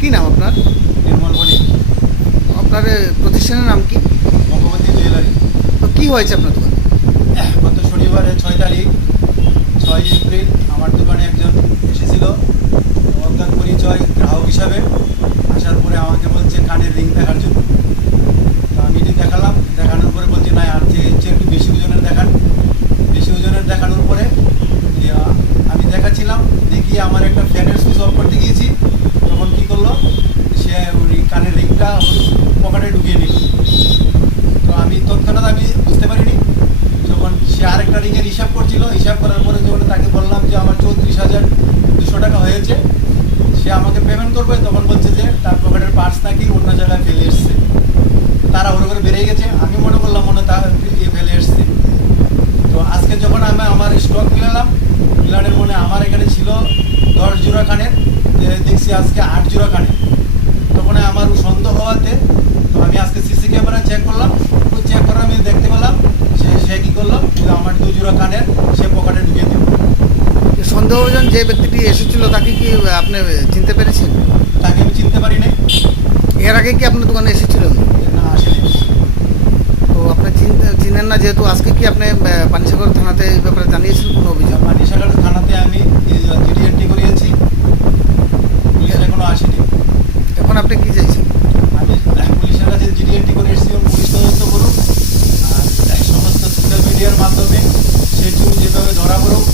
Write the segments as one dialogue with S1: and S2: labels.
S1: কি নাম আপনার?
S2: নির্মল বণিক।
S1: আপনার প্রতিষ্ঠানের নাম কি?
S2: ভগবতী জুয়েলারি।
S1: তো কী হয়েছে আপনার দোকানে?
S2: গত শনিবারে ছয় তারিখ ছয় এপ্রিল আমার দোকানে একজন এসেছিল অজ্ঞাত পরিচয় গ্রাহক হিসাবে আসার পরে আমাকে বলছে কানের রিং দেখার জন্য তো আমি রিং দেখালাম দেখানোর পরে বলছে না আর চেয়ে হচ্ছে একটু বেশি ওজনের দেখান বেশি ওজনের দেখানোর পরে ইয়া, আমি দেখাচ্ছিলাম দেখি আমার একটা ফ্যানের সুইচ অফ করতে গিয়েছি তখন কী করল সে ওই কানের রিংটা পকেটে ঢুকিয়ে নিল তো আমি তৎক্ষণাৎ আমি বুঝতে পারিনি যখন সে হিসাব করছিল। হিসাব করার পরে যখন তাকে বললাম যে আমার চৌত্রিশ হাজার দুশো টাকা হয়েছে, সে আমাকে পেমেন্ট করবে, তখন বলছে যে তার পকেটের পার্স নাকি অন্য জায়গায় ফেলে এসছে। তারা ওর করে বেরিয়ে গেছে। আমি মনে করলাম মনে তা ইয়ে ফেলে এসছে। তো আজকে যখন আমি আমার স্টক মিলালাম, মিলানের মনে আমার এখানে ছিল দশ জোড়া কানের দেখছি আজকে আট জোড়া কানের। তখন আমার সন্দেহ হওয়াতে আমি আজকে সিসি ক্যামেরা চেক করলাম। তো চেক করে আমি দেখতে পেলাম সে সে কী করল আমার দু জোড়া কানের সে পকেটে ঢুকিয়ে দিল।
S1: যে সন্দেহভাজন যে ব্যক্তিটি এসেছিল তাকে কি আপনি চিনতে পেরেছেন?
S2: তাকে আমি চিনতে পারি নাই।
S1: এর আগে কি আপনার দোকানে এসেছিল?
S2: না আসেনি।
S1: তো আপনি চিনতে চিনেন না যেহেতু আজকে কি আপনি পানিসাগর থানাতে এই ব্যাপারে জানিয়েছেন কোনো অভিযোগ?
S2: পানিসাগর থানাতে আমি জিডি এন্ট্রি করিয়েছি পুলিশ এখনও আসেনি
S1: এখন আপনি কি চাইছেন
S2: আমি পুলিশের কাছে জিডি এন্ট্রি করে এসেছি এবং পুলিশ তদন্ত করুক আর এই সমস্ত সোশ্যাল মিডিয়ার মাধ্যমে সে চুর যেভাবে ধরা পড়ুক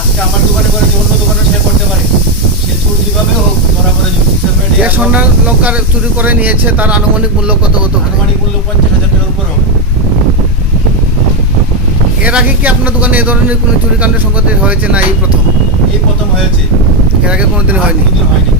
S2: আজকে আমার দোকানে করে যে অন্য দোকানে সে করতে পারে সে চুর যেভাবে হোক ধরা পড়ে
S1: যে সোনার লঙ্কার চুরি করে নিয়েছে তার আনুমানিক মূল্য কত হতো
S2: আনুমানিক মূল্য পঞ্চাশ হাজার টাকার উপর হবে।
S1: এর আগে কি আপনার দোকানে এ ধরনের কোনো চুরি চুরিকাণ্ডের সংগতি হয়েছে না এই প্রথম?
S2: এই প্রথম হয়েছে।
S1: এর আগে কোনোদিন হয়নি।
S2: হয়নি।